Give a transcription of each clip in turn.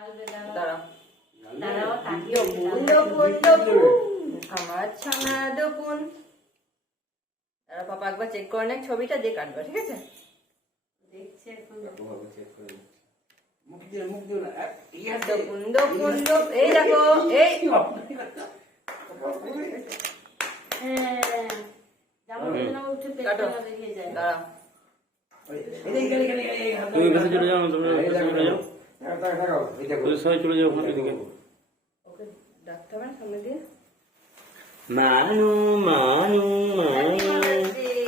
দাঁড়াও দাঁড়াও আমার ছানা দপুন। পাপা একবার চেক করে নেয় ছবিটা দিয়ে কাটবা, ঠিক আছে? দেখছে এখন। দপুন দপুন দপ, এই দেখো এই কাটো। দাঁড়াও তুমি কাছে চলে যাও, তুমি চলে যাও, সবাই চলে যাও ওখানে দিকে। ওকে ডাকতে হবে না সামনে দিয়ে। মানু মানু মানু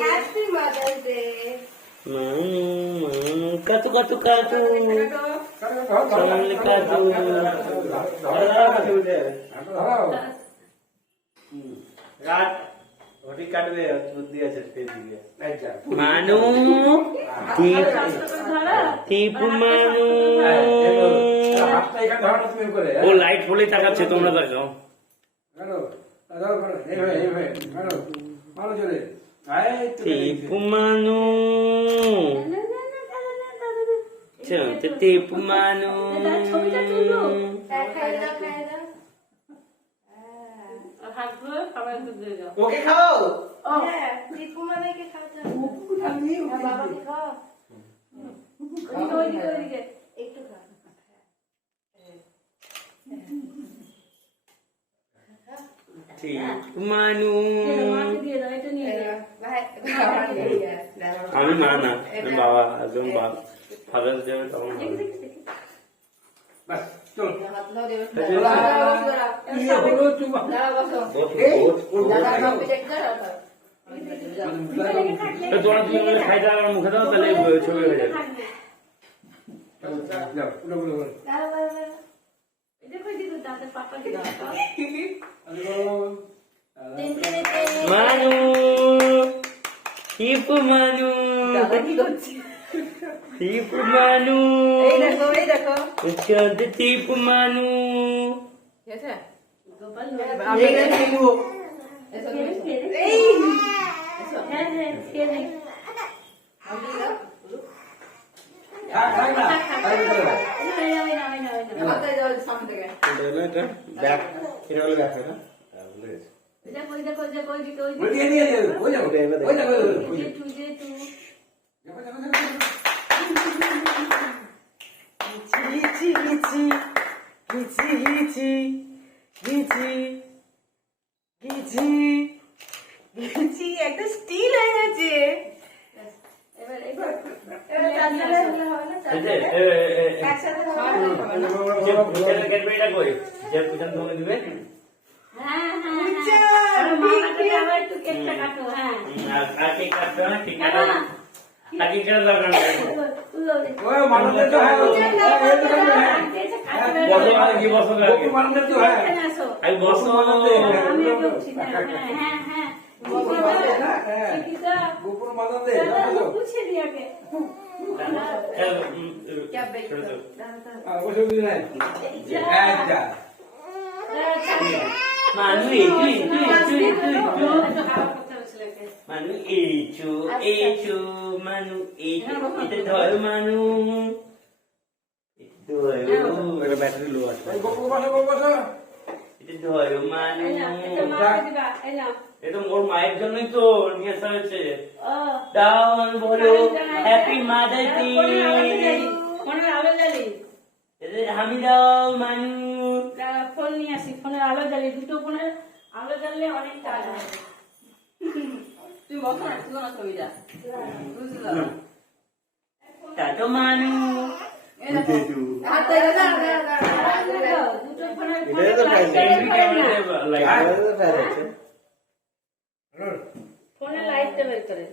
হ্যাপি মাদার্স ডে। মানু মানু কাতু কাতু কাতু কাতু মানু টিপু মানু। ও লাইট বলেই তাকাচ্ছে, তোমরা তাকাও। টিপু মানু টিপু মানু। ওকে খাও। টিপু মানে কি খাওয়াতে বাবাকে খাও। একটু খা। টিপু মানু। আমি না না, আমি বাবা, একদম ফাদার যাবে তখন হবে। তোরা দুই খাইতে আমার মুখে দাও, তাহলে ছবি হয়ে যাবে। মানু টিপু মানু টিপু মানু এই দেখো টিপু মানু। ঠিক আছে? একটা স্টিল হয়ে গেছে। মানু মানু এইচু এইচু মানু এইচু এটা ধর মানু ব্যাটারি লো আছে। এটা ধর মানু, এটা ওর মায়ের জন্যই তো নিয়ে আসা হয়েছে। দাও আমি বলো হ্যাপি মাদার ডে। আমি দাও মানু। ফোন নিয়ে আসি, ফোনের আলো জ্বালি, দুটো ফোনের আলো জ্বাললে অনেক কাজ হয়। তুমি বসো না, তুই না ছবিটা বুঝলো? টাটো মানু দুটো ফোনের ফোনে লাইট দেবে করে।